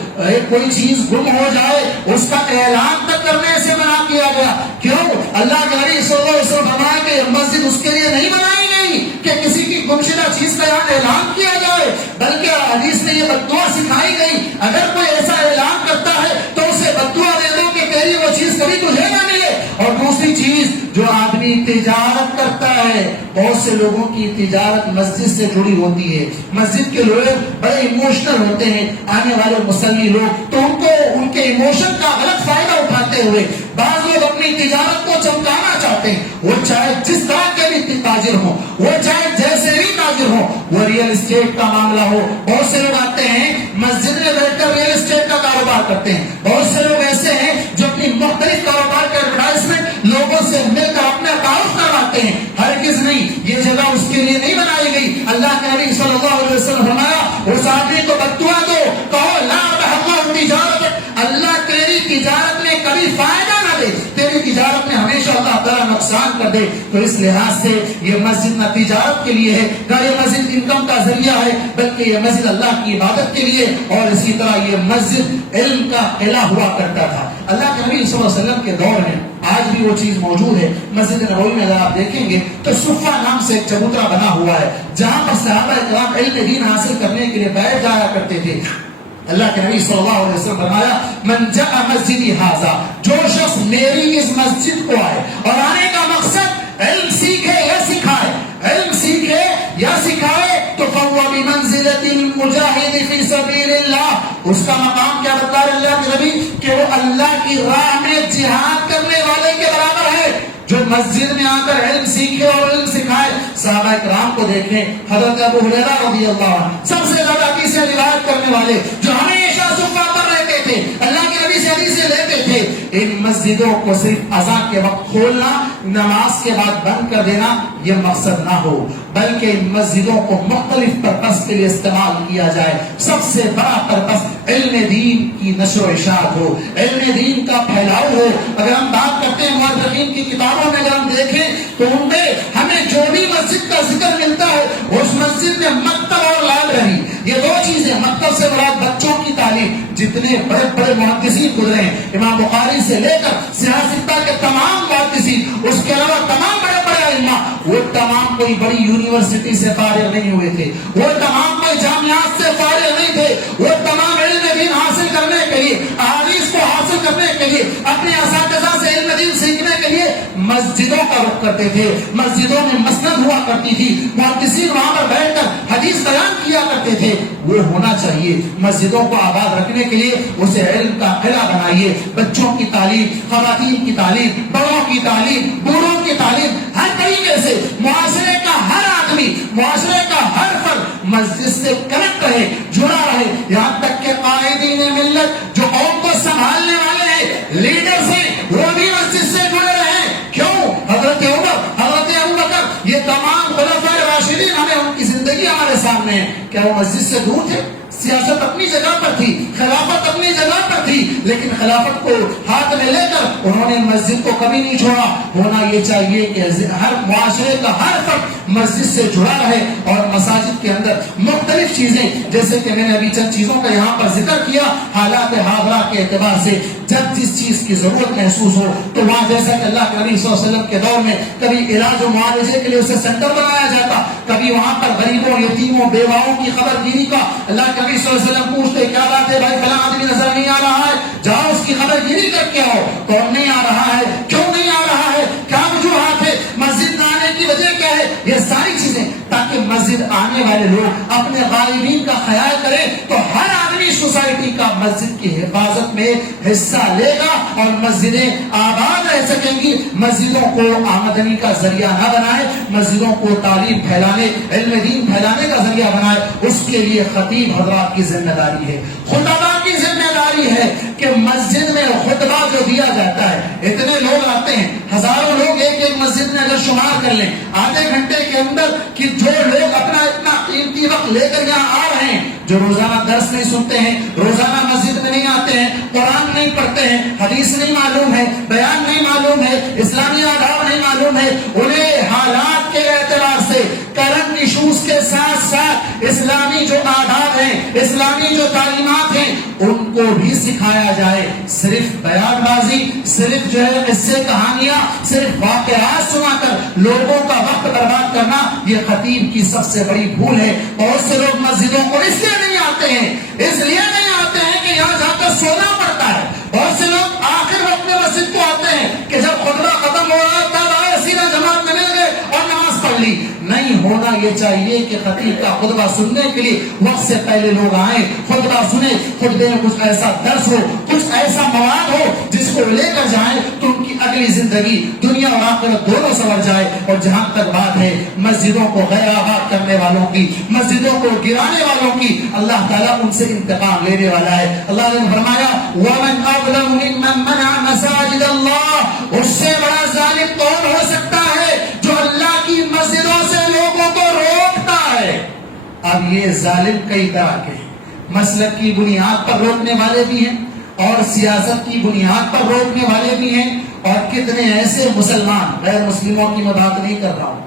کوئی چیز گم ہو جائے اس کا اعلان تک کرنے سے منع کیا گیا۔ کیوں؟ اللہ کے نبی صلی اللہ علیہ وسلم فرمایا کہ مسجد اس کے لیے نہیں بنائی گئی کہ کسی کی گمشدہ چیز کا یہاں اعلان کیا جائے، بلکہ حدیث میں یہ بددعا سکھائی گئی، اگر کوئی ایسا اعلان کرتا ہے تو اسے بددعا دے دو کہ تیری وہ چیز کبھی تجھے نہ ملے۔ اور دوسری چیز، جو آدمی تجارت کرتا ہے، بہت سے لوگوں کی تجارت مسجد سے جڑی ہوتی ہے، مسجد کے لوگ بڑے ایموشنل ہوتے ہیں، آنے والے مسلمان لوگ تو ان کو ان کے ایموشن کا غلط فائدہ اٹھاتے ہوئے بعض لوگ اپنی تجارت کو چمکانا چاہتے ہیں، وہ چاہے جس طرح کے بھی تاجر ہوں، وہ چاہے جیسے بھی تاجر ہوں، وہ ریئل اسٹیٹ کا معاملہ ہو، بہت سے لوگ آتے ہیں مسجد میں بیٹھ کر ریئل اسٹیٹ کا کاروبار کرتے ہیں، بہت سے لوگ ایسے ہیں جو اپنی مختلف کاروبار کے ایڈورٹائزمنٹ لوگوں سے مل کر اپنا تعارف کرواتے ہیں۔ ہرگز نہیں، یہ جگہ اس کے لیے نہیں بنائی گئی۔ اللہ کے نبی صلی اللہ علیہ وسلم فرمایا اس آدمی کو بددعا دو، کہو لا اللہ تجارت، اللہ تیری تجارت میں کبھی فائدہ نہ دے، تیری تجارت میں ہمیشہ اللہ تعالیٰ نقصان کر دے۔ تو اس لحاظ سے یہ مسجد نہ تجارت کے لیے ہے، نہ یہ مسجد انکم کا ذریعہ ہے، بلکہ یہ مسجد اللہ کی عبادت کے لیے، اور اسی طرح یہ مسجد علم کا قلعہ ہوا کرتا تھا۔ اللہ کے نبی صلی اللہ علیہ وسلم کے دور میں آج بھی وہ چیز موجود ہے۔ مسجد نبوی میں اگر آپ دیکھیں گے تو صفہ نام سے ایک چبوترا بنا ہوا ہے، جہاں پر صحابہ کرام علم دین حاصل کرنے کے لیے بیٹھ جایا کرتے تھے۔ اللہ کے نبی صلی اللہ علیہ وسلم فرمایا من جاء مسجدی ھذا، جو شخص میری اس مسجد کو آئے اور آنے کا مقصد علم سیکھے یا سکھائے، علم سیکھے یا سکھائے، تو فهو بمنزلة المجاہد فی سبیل اللہ، اس کا مقام کیا بتا رہے اللہ کے نبی کہ وہ اللہ کی راہ میں جہاد کرنے والے کے برابر ہے۔ جو مسجد میں آ کر علم سیکھے اور علم سکھائے، صحابہ کرام کو دیکھیں، حضرت ابو ہریرہ رضی اللہ عنہ سب سے زیادہ حدیثیں روایت کرنے والے، جو ہمیشہ صفہ پر رہتے تھے، اللہ کے نبی سے حدیثیں لیتے تھے، ان مسجدوں کو صرف اذان کے وقت کھولنا، نماز کے بعد بند کر دینا یہ مقصد نہ ہو، بلکہ ان مسجدوں کو مختلف پرپس کے لیے استعمال کیا جائے۔ سب سے بڑا پرپس علم دین کی نشر و اشاعت ہو، علم دین کا پھیلاؤ ہو۔ اگر ہم بات کرتے ہیں مورخین کی کتابوں میں اگر ہم دیکھیں تو ان میں ہمیں جو بھی مسجد کا ذکر ملتا ہے اس مسجد میں مکتب اور لائبریری، یہ دو چیزیں، مکتب سے مراد بچوں کی تعلیم، جتنے بڑے بڑے محدثین گزرے ہیں، امام بخاری سے لے کر سیاستہ کے تمام محدثین، اس کے علاوہ تمام بڑے بڑے ائمہ، وہ تمام کوئی بڑی یونیورسٹی سے فارغ نہیں ہوئے تھے، وہ تمام کوئی جامعات سے فارغ نہیں تھے، وہ تمام علم دین حاصل کرنے کے لیے، احادیث کو حاصل کرنے کے لیے، اپنے اساتذہ سے علم دین سیکھنے کے لیے مسجدوں کا رخ کرتے تھے۔ مسجدوں میں مسند ہوا کرتی تھی، محدثین وہاں پر بیٹھ کر حدیث بیان کیا کرتے تھے، وہ ہونا چاہیے۔ مسجدوں کو آباد رکھنے کے لیے اسے علم کا قلعہ بنائیے، بچوں کی تعلیم، خواتین کی تعلیم، بڑوں کی تعلیم، بوڑھوں کی تعلیم، ہر طریقے سے معاشرے کا ہر آدمی، معاشرے کا ہر فرد مسجد سے کنیکٹ رہے، جڑا رہے، یہاں تک کہ قائدین ملت جو قوم کو سنبھالنے والے ہیں، لیڈرز ہیں، وہ بھی مسجد سے جڑے رہے۔ کیوں؟ حضرت عمر، حضرت ابوبکر، یہ تمام خلفائے راشدین، ہمیں ان کی زندگی ہمارے سامنے ہے، کیا وہ مسجد سے دور تھے؟ سیاست اپنی جگہ پر تھی، خلافت اپنی جگہ پر تھی، لیکن خلافت کو ہاتھ میں لے کر انہوں نے مسجد کو کبھی نہیں چھوڑا۔ ہونا یہ چاہیے کہ ہر معاشرے کا ہر فرد مسجد سے جڑا رہے، اور مساجد کے اندر مختلف چیزیں، جیسے کہ میں نے ابھی چند چیزوں کا یہاں پر ذکر کیا، حالات حاضرہ کے اعتبار سے جب جس چیز کی ضرورت محسوس ہو تو وہاں، جیسا کہ اللہ کے نبی صلی اللہ علیہ وسلم کے دور میں کبھی علاج و معالجے کے لیے اسے سینٹر بنایا جاتا، کبھی وہاں پر غریبوں، یتیموں، بیواؤں کی خبر گیری کا اللہ کے نبی صلی اللہ علیہ وسلم پوچھتے کیا بات ہے بھائی، فلاں آدمی نظر نہیں آ رہا ہے، جاؤ اس کی خبر گیری کر کے آؤ، کون نہیں آ رہا ہے، کیوں نہیں آ رہا ہے، کیا وجوہات ہے، مسجد نہ آنے کی وجہ کیا ہے، یہ ساری چیزیں، تاکہ مسجد آنے والے لوگ اپنے غائبین کا خیال کریں تو ہر آدمی سوسائٹی کا مسجد کی حفاظت میں حصہ لے گا اور مسجدیں آباد رہ سکیں گی۔ مسجدوں کو آمدنی کا ذریعہ نہ بنائے، مسجدوں کو تعلیم پھیلانے، علم دین پھیلانے کا ذریعہ بنائے، اس کے لیے خطیب حضرات کی ذمہ داری ہے، خطبہ کی ذمہ داری ہے کہ مسجد میں خطبہ جو جو دیا جاتا ہے، اتنے لوگ آتے ہیں، ہزاروں لوگ ایک مسجد میں اگر شمار کر لیں آدھے گھنٹے کے اندر کہ جو لوگ اپنا اتنا قیمتی وقت لے کر یہاں آ رہے ہیں، جو روزانہ درس نہیں سنتے ہیں، روزانہ مسجد میں نہیں آتے ہیں، قرآن نہیں پڑھتے ہیں، حدیث نہیں معلوم ہے، بیان نہیں معلوم ہے، اسلامی آداب نہیں معلوم ہے، انہیں حالات کے اعتبار سے کرنٹ ایشوز کے ساتھ ساتھ اسلامی جو آداب ہیں، اسلامی جو تعلیمات ہیں، ان کو بھی سکھایا جائے۔ صرف بیان بازی، صرف جو ہے قصے کہانیاں، صرف واقعات سنا کر لوگوں کا وقت برباد کرنا، یہ خطیب کی سب سے بڑی بھول ہے۔ بہت سے لوگ مسجدوں کو اس لیے نہیں آتے ہیں، اس لیے نہیں آتے ہیں کہ یہاں جا کر سونا پڑتا ہے۔ بہت سے لوگ آخر وقت میں مسجد کو آتے ہیں کہ جب خطبہ ختم ہو رہا تب آئے، سیدھا جماعت میں مل گئے اور نماز پڑھ لی۔ نہیں ہونا یہ چاہیے کہ خطیب کا خطبہ سننے کے لیے وقت سے پہلے لوگ آئیں، خطبہ سنیں، خطبے میں کچھ ایسا درس ہو، کچھ ایسا مواد ہو جس کو لے کر جائیں تو ان کی اگلی زندگی دنیا اور آخرت دونوں سنور جائے۔ اور جہاں تک بات ہے مسجدوں کو غیر آباد کرنے والوں کی، مسجدوں کو گرانے والوں کی، اللہ تعالیٰ ان سے انتقام لینے والا ہے۔ اللہ نے فرمایا وَمَنْ أَظْلَمُ مِمَّنْ مَنَعَ مَسَاجِدَ اللَّهِ، اس سے بڑا ظالم کون ہو سکتا ہے جو اللہ کی مسجدوں سے لوگوں کو روکتا ہے۔ اب یہ ظالم کئی طرح کے ہیں، مسلک کی بنیاد پر روکنے والے بھی ہیں اور سیاست کی بنیاد پر روکنے والے بھی ہیں، اور کتنے ایسے مسلمان، غیر مسلموں کی میں بات نہیں کر رہا ہوں،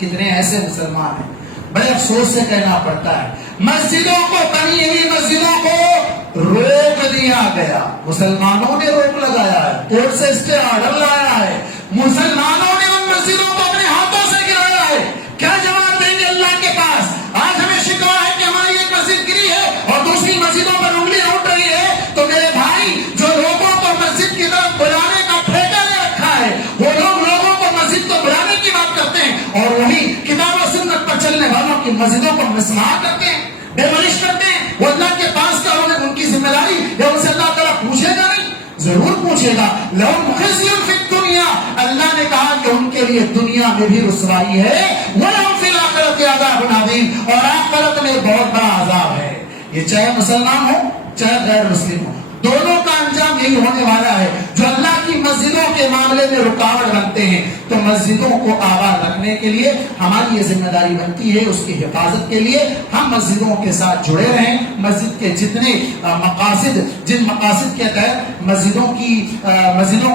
کتنے ایسے مسلمان ہیں، بڑے افسوس سے کہنا پڑتا ہے، مسجدوں کو، بنی ہوئی مسجدوں کو روک دیا گیا، مسلمانوں نے روک لگایا ہے، کورٹ سے اسٹے آرڈر لایا ہے، مسلمانوں نے ان مسجدوں کو اپنے ہاتھوں سے گرایا ہے۔ کیا جواب دیں گے اللہ کے پاس؟ آج ہمیں شکوہ ہے کہ ہماری ایک مسجد گری ہے اور دوسری مسجدوں پر انگلیاں اٹھ رہی ہے، تو میرے بھائی جو لوگوں کو مسجد کی طرف بلانے کا ٹھیکہ لے رکھا ہے، وہ لوگ لوگوں کو مسجد کو بلانے کی بات کرتے ہیں اور وہی کتاب و سنت پر چلنے والوں کی مسجدوں کو مسمار کرتے ہیں، ڈیمولش کرتے ہیں۔ وہ اللہ کے پاس کا ان کی ذمہ داری یا ان سے اللہ تعالیٰ پوچھے گا؟ نہیں، ضرور پوچھے گا۔ لَهُمْ خِزْيٌ فِي الدُّنْيَا، اللہ نے کہا کہ ان کے لیے دنیا میں بھی رسوائی ہے، وَلَهُمْ فِي الْآخِرَةِ عَذَابٌ عَظِيمٌ، اور آخرت میں بہت بڑا عذاب ہے۔ یہ چاہے مسلمان ہو چاہے غیر مسلم ہو، دونوں کا انجام یہی ہونے والا ہے۔ جو اللہ کی مسجدوں کے معاملے میں رکاوٹ بنتے ہیں، تو مسجدوں کو آباد رکھنے کے لیے ہماری یہ ذمہ داری بنتی ہے، اس کی حفاظت کے لیے ہم مسجدوں کے ساتھ جڑے رہیں۔ مسجد کے جتنے مقاصد، جن مقاصد کے تحت مسجدوں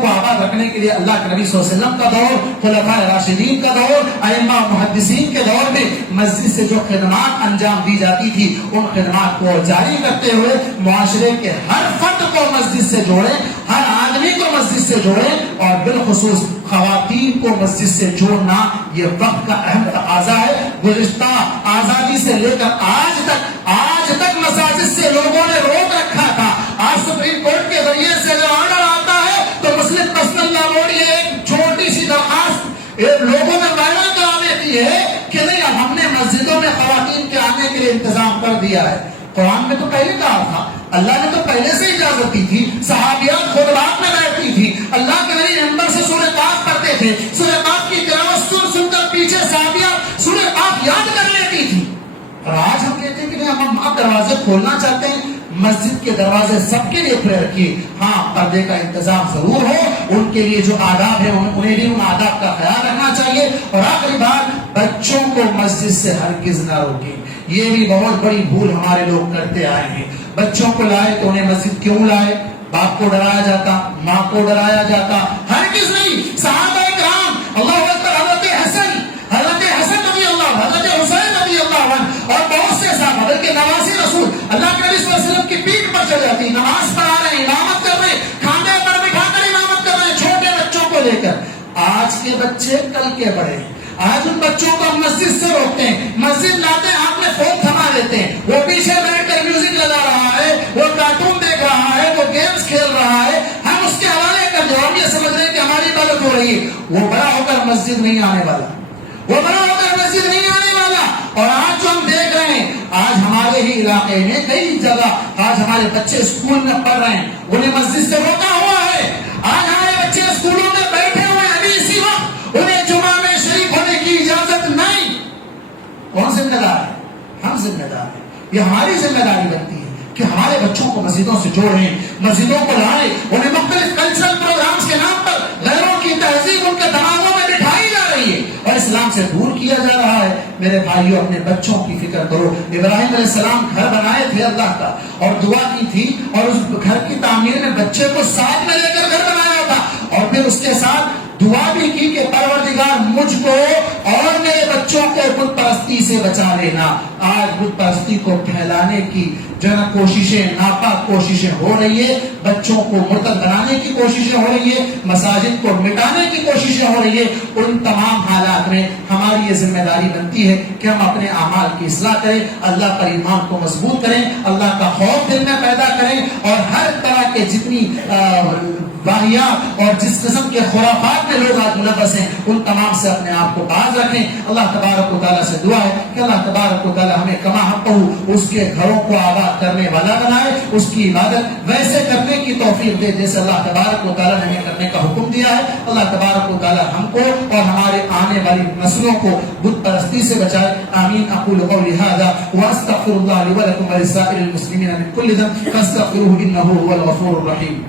کو آباد رکھنے کے لیے اللہ کے نبی صلی اللہ علیہ وسلم کا دور، خلفائے راشدین کا دور، ائمہ محدثین کے دور میں مسجد سے جو خدمات انجام دی جاتی تھی، ان خدمات کو جاری کرتے ہوئے معاشرے کے ہر فرد کو مسجد سے جوڑیں، ہر آدمی کو مسجد سے جوڑیں، اور بالخصوص خواتین کو مسجد سے جوڑنا یہ وقت کا اہم تقاضا ہے۔ گزشتہ آزادی سے لے کر آج تک مساجد سے لوگوں نے روک رکھا تھا۔ آج سپریم کورٹ کے ذریعے سے جو آرڈر آتا ہے تو مسلم پرسنل لا بورڈ یہ ایک چھوٹی سی درخواست لوگوں میں وائرل کرا دیتی ہے کہ نہیں، اب ہم نے مسجدوں میں خواتین کے آنے کے لیے انتظام کر دیا ہے۔ قرآن میں تو پہلے کہا تھا، اللہ نے تو پہلے سے اجازت دی تھی، صحابیات خطبات میں بیٹھتی تھی، اللہ کے نبی منبر سے سورہ قاف پڑھتے تھے، سورہ قاف کی تلاوت سن کر پیچھے صحابیات سورہ قاف یاد کر لیتی تھی۔ اور آج ہم کہتے ہیں کہ نہیں، ہم آپ دروازے کھولنا چاہتے ہیں، مسجد کے دروازے سب کے لیے کھلے رکھیے، ہاں پردے کا انتظام ضرور ہو، ان کے لیے جو آداب ہیں انہیں بھی ان آداب کا خیال رکھنا چاہیے۔ اور آخری بات، بچوں کو مسجد سے ہرگز نہ روکیں، یہ بھی بہت بڑی بھول ہمارے لوگ کرتے آئے ہیں۔ بچوں کو لائے تو انہیں مسجد کیوں لائے؟ باپ کو ڈرایا جاتا، ماں کو ڈرایا جاتا؟ ہرگز نہیں۔ صحابہ کرام، اللہ اکبر، حضرت حسن رضی اللہ عنہ، حضرت حسین رضی اللہ عنہ اور بہت سے صحابہ، بلکہ نواسی رسول اللہ کے نبی صلی اللہ علیہ وسلم کی پیٹھ پر چڑھ جاتی، نماز پڑھا رہے ہیں، امامت کر رہے ہیں، کھانے پر بٹھا کر امامت کر رہے ہیں، چھوٹے بچوں کو لے کر۔ آج کے بچے کل کے بڑے ہیں، آج ان بچوں کو مسجد سے روکتے ہیں، مسجد لاتے ہیں ہاتھ میں فون تھما لیتے ہیں، وہ پیچھے بیٹھ کر میوزک لگا رہا ہے، وہ کارٹون دیکھ رہا ہے، وہ گیمز کھیل رہا ہے، ہم اس کے حوالے کر دیں، ہم یہ سمجھ رہے ہیں کہ ہماری عبادت ہو رہی ہے۔ وہ بڑا ہو کر مسجد نہیں آنے والا، وہ بڑا ہو کر مسجد نہیں آنے والا۔ اور آج جو ہم دیکھ رہے ہیں، آج ہمارے ہی علاقے میں کئی جگہ آج ہمارے بچے اسکول میں پڑھ رہے ہیں، انہیں مسجد سے روکا ہوا ہے۔ آج ہمارے بچے اسکولوں میں بیٹھے ہوئے ہیں، ابھی اسی وقت انہیں جمعہ میں شریک ہونے کی اجازت نہیں۔ کون ذمہ دار ہے؟ ہم ذمہ دار ہیں۔ یہ ہماری ذمہ داری بنتی ہے کہ ہمارے بچوں کو مسجدوں سے جوڑیں، مسجدوں کو لائیں، انہیں مختلف کلچرل پروگرامز کے نام پر غیروں کی تہذیب ان کے دماغوں میں بٹھائی جا رہی ہے اور اسلام سے دور کیا جا رہا ہے۔ میرے بھائیوں، اپنے بچوں کی فکر کرو۔ ابراہیم علیہ السلام گھر بنائے تھے اللہ کا اور دعا کی تھی، اور اس گھر کی تعمیر میں بچے کو ساتھ میں لے کر گھر بنایا تھا، اور پھر اس کے ساتھ دعا بھی کی کہ پروردگار مجھ کو اور میرے بچوں کو بت پرستی سے بچا لینا۔ آج بت پرستی کو پھیلانے کی جو ہے کوششیں، ناپاک کوششیں ہو رہی ہے، بچوں کو مرتد بنانے کی کوششیں ہو رہی ہے، مساجد کو مٹانے کی کوششیں ہو رہی ہے۔ ان تمام حالات میں ہماری یہ ذمہ داری بنتی ہے کہ ہم اپنے اعمال کی اصلاح کریں، اللہ پر ایمان کو مضبوط کریں، اللہ کا خوف دل میں پیدا کریں، اور ہر طرح کے جتنی واہیات اور جس قسم کے خرافات میں لوگ آج ملوث ہیں ان تمام سے اپنے آپ کو باز رکھیں۔ اللہ تبارک و تعالیٰ سے دعا ہے کہ اللہ تبارک و تعالیٰ ہمیں کما حقہ اس کے گھروں کو آباد کرنے والا بنائے، اس کی عبادت ویسے کرنے کی توفیق دے جیسے اللہ تبارک و تعالیٰ نے ہمیں کرنے کا حکم دیا ہے۔ اللہ تبارک و تعالیٰ ہم کو اور ہمارے آنے والی نسلوں کو بت پرستی سے بچائے۔ آمین۔ اقول قولی ھذا واستغفر اللہ لی ولکم ولسائر المسلمین من کل ذنب فاستغفروہ انہ هو الغفور الرحیم۔